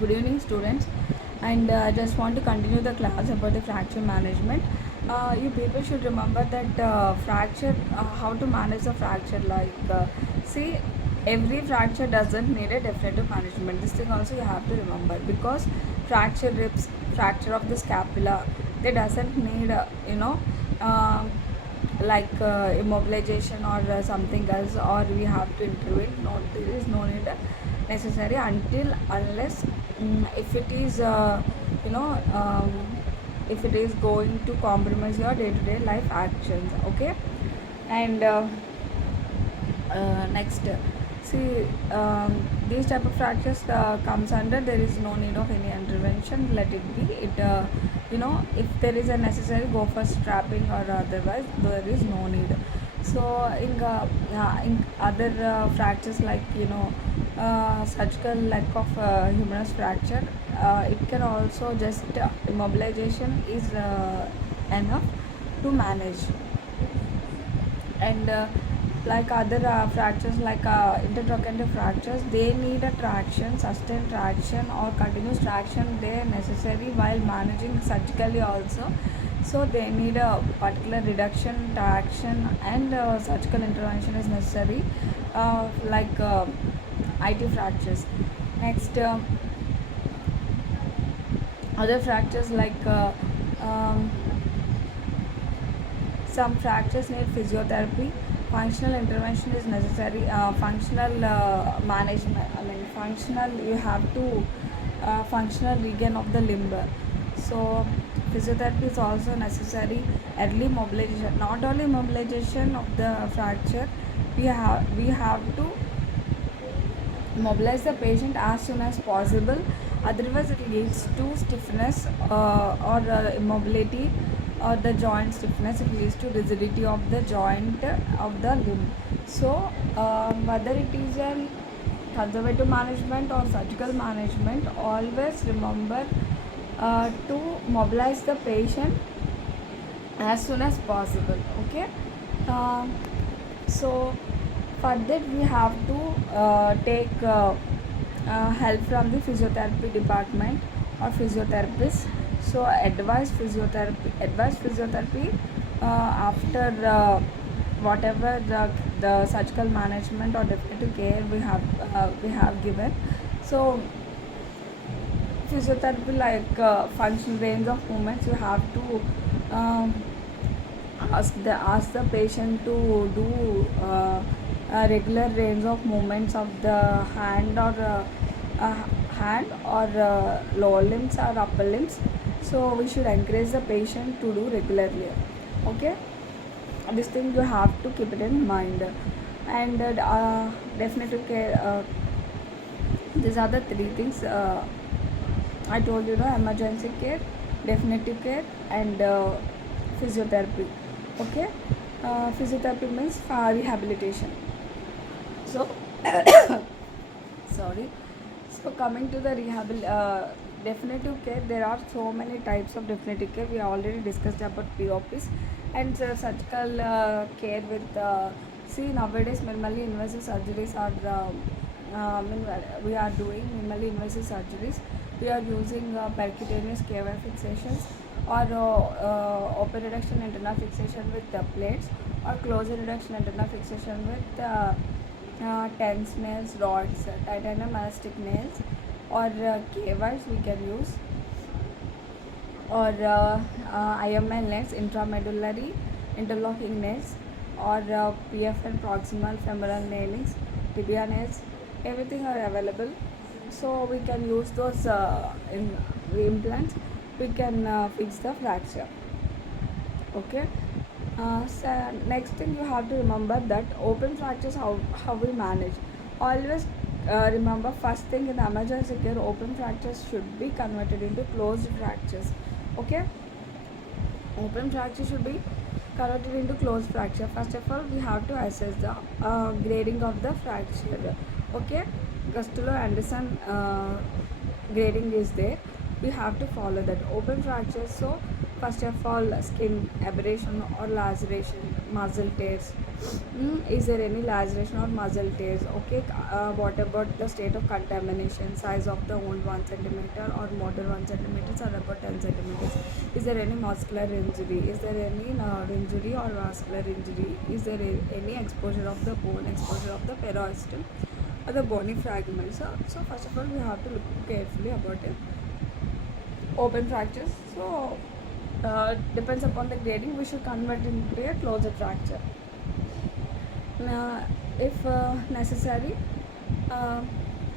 Good evening, students. And I just want to continue the class about the fracture management. You people should remember that how to manage the fracture. See, every fracture doesn't need a definitive management. This thing also you have to remember, because fracture ribs, fracture of the scapula, they doesn't need, um immobilization or something else, or we have to intervene. No, there is no need necessary until unless, if it is you know um, if it is going to compromise your day-to-day life actions. Okay. And next, see, these type of fractures comes under, there is no need of any intervention, let it be. If there is a necessary, go for strapping, or otherwise there is no need. So in other fractures, like surgical lack of humerus fracture, it can also just immobilization is enough to manage. And like other fractures, like intertrochanter fractures, they need a traction, sustained traction or continuous traction, they are necessary while managing surgically also. So they need a particular reduction, traction, and surgical intervention is necessary, IT fractures. Next, other fractures, um, some fractures need physiotherapy. Functional intervention is necessary. Functional management, functional, you have to functional regain of the limb. So physiotherapy is also necessary. Early mobilization, not only mobilization of the fracture, we have to mobilize the patient as soon as possible, otherwise it leads to stiffness, or immobility, or the joint stiffness. It leads to rigidity of the joint of the limb. So whether it is a conservative management or surgical management, always remember to mobilize the patient as soon as possible. Okay. So for that, we have to take help from the physiotherapy department or physiotherapist. So advanced physiotherapy, after whatever the surgical management or definitive care we have given. So physiotherapy, like functional range of movements, you have to um, ask the patient to do a regular range of movements of the hand or lower limbs or upper limbs. So we should encourage the patient to do regularly. Okay. This thing you have to keep it in mind. And definitive care, these are the three things I told you: emergency care, definitive care, and physiotherapy. Okay. Physiotherapy means for rehabilitation. So sorry. So coming to the definitive care, there are so many types of definitive care. We already discussed about POPs. And surgical care with, see, nowadays minimally invasive surgeries are we are doing minimally invasive surgeries. We are using percutaneous KY fixations, or open reduction internal fixation with plates, or closure reduction internal fixation with TENS nails, rods, titanium elastic nails, or KYs we can use, or IML nails, intramedullary interlocking nails, or PFN proximal femoral nailings, tibia nails, everything are available. So we can use those implants. We can fix the fracture. Okay. So next thing, you have to remember that open fractures, how we manage. Always remember, first thing, in the emergency care, open fractures should be converted into closed fractures. Okay. Open fracture should be converted into closed fracture. First of all, we have to assess the grading of the fracture. Okay. Gustulo-Anderson grading is there. We have to follow that. Open fracture, so first of all, skin abrasion or laceration, muscle tears. Is there any laceration or muscle tears? Okay. What about the state of contamination? Size of the wound 1 centimeter or more than 1 centimeters or about 10 centimeters? Is there any muscular injury? Is there any nerve injury or vascular injury? Is there any exposure of the bone, exposure of the periosteum or the bony fragments? So first of all, we have to look carefully about it. Open fractures. So depends upon the grading, we should convert into a closed fracture. If necessary, uh,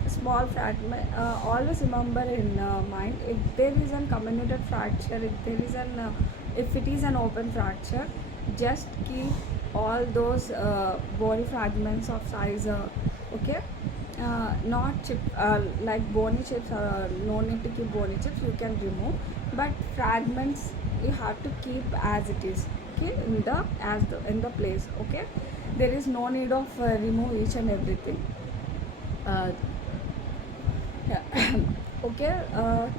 small fragment. Always remember in mind, if there is an comminuted fracture, if it is an open fracture, just keep all those bony fragments of size, okay, not chip, like bony chips, no need to keep bony chips, you can remove, but fragments you have to keep as it is, okay, in the place, okay. There is no need of remove each and everything. uh, yeah. Okay.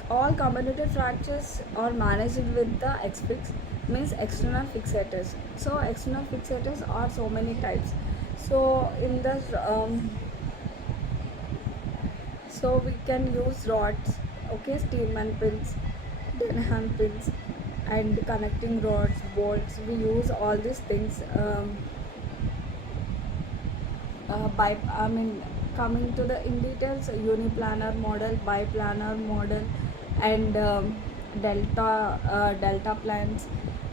All comminuted fractures are managed with the XFix, means external fixators. So external fixators are so many types. So in the so we can use rods, okay, Steelman pins, Denham pins, and connecting rods, bolts. We use all these things. I mean, coming to the in details, uniplanar model, biplanar model, and delta plans,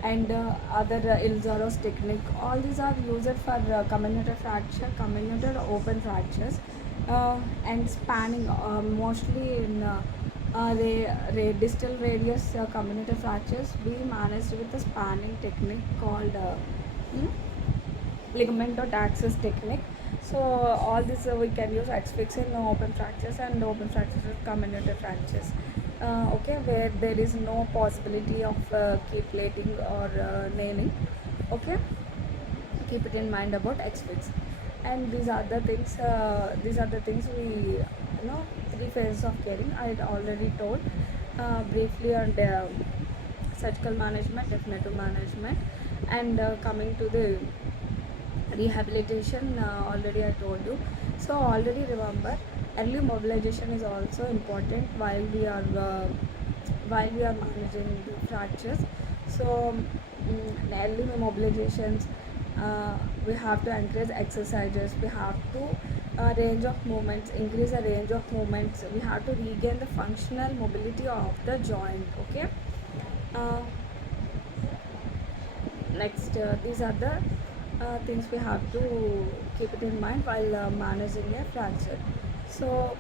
and other Ilzaros technique. All these are used for comminuted fracture, comminuted open fractures, and spanning, mostly in distal radius comminuted fractures. We managed with a spanning technique called hmm, ligamentotaxis technique. So all this we can use X-fix in open fractures and open fractures with comminuted fractures. Okay, where there is no possibility of keep plating or nailing. Okay, keep it in mind about X-fix. And these are the things. These are the things we, three phases of caring. I had already told briefly on the surgical management, definitive management, and coming to the rehabilitation, already I told you. So already remember, early mobilization is also important while we are managing the fractures. So early mobilizations, we have to encourage exercises, we have to range of movements, increase the range of movements, we have to regain the functional mobility of the joint, okay. uh, Next, these are the things we have to keep it in mind while managing a fracture. So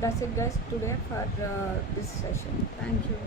that's it guys today for this session. Thank you.